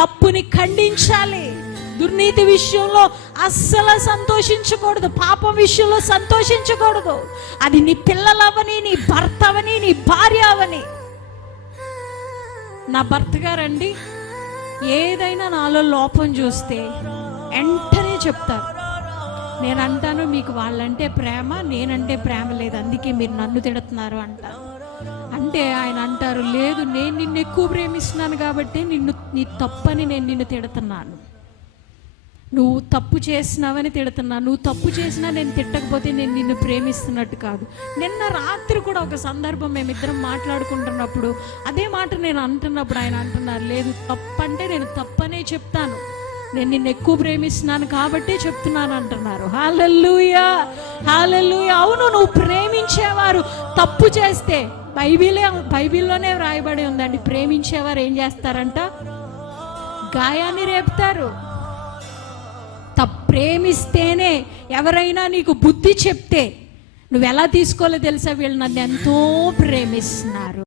తప్పుని ఖండించాలి. దుర్నీతి విషయంలో అస్సలు సంతోషించకూడదు, పాపం విషయంలో సంతోషించకూడదు. అది నీ పిల్లలవని, నీ భర్త అవని, నీ భార్య అవని. నా భర్త గారండి ఏదైనా నాలో లోపం చూస్తే వెంటనే చెప్తారు. నేను అంటాను, మీకు వాళ్ళంటే ప్రేమ, నేనంటే ప్రేమ లేదు, అందుకే మీరు నన్ను తిడుతున్నారు అంటారు. అంటే ఆయన అంటారు, లేదు, నేను నిన్ను ఎక్కువ ప్రేమిస్తున్నాను కాబట్టి నీ తప్పని నేను నిన్ను తిడుతున్నాను. నువ్వు తప్పు చేసినావని తిడుతున్నా. నువ్వు తప్పు చేసినా నేను తిట్టకపోతే నేను నిన్ను ప్రేమిస్తున్నట్టు కాదు. నిన్న రాత్రి కూడా ఒక సందర్భం మేమిద్దరం మాట్లాడుకుంటున్నప్పుడు అదే మాట నేను అంటున్నప్పుడు ఆయన అంటున్నారు, లేదు, తప్పంటే నేను తప్పనే చెప్తాను, నేను నిన్ను ఎక్కువ ప్రేమిస్తున్నాను కాబట్టి చెప్తున్నాను అంటున్నారు. హల్లెలూయా, హల్లెలూయా. అవును, నువ్వు ప్రేమించేవారు తప్పు చేస్తే బైబిల్లోనే వ్రాయబడి ఉందండి, ప్రేమించేవారు ఏం చేస్తారంట? గాయాన్ని రేపుతారు. ప్రేమిస్తేనే ఎవరైనా నీకు బుద్ధి చెప్తే నువ్వు ఎలా తీసుకోవాలో తెలుసా? వీళ్ళు నన్ను ఎంతో ప్రేమిస్తున్నారు.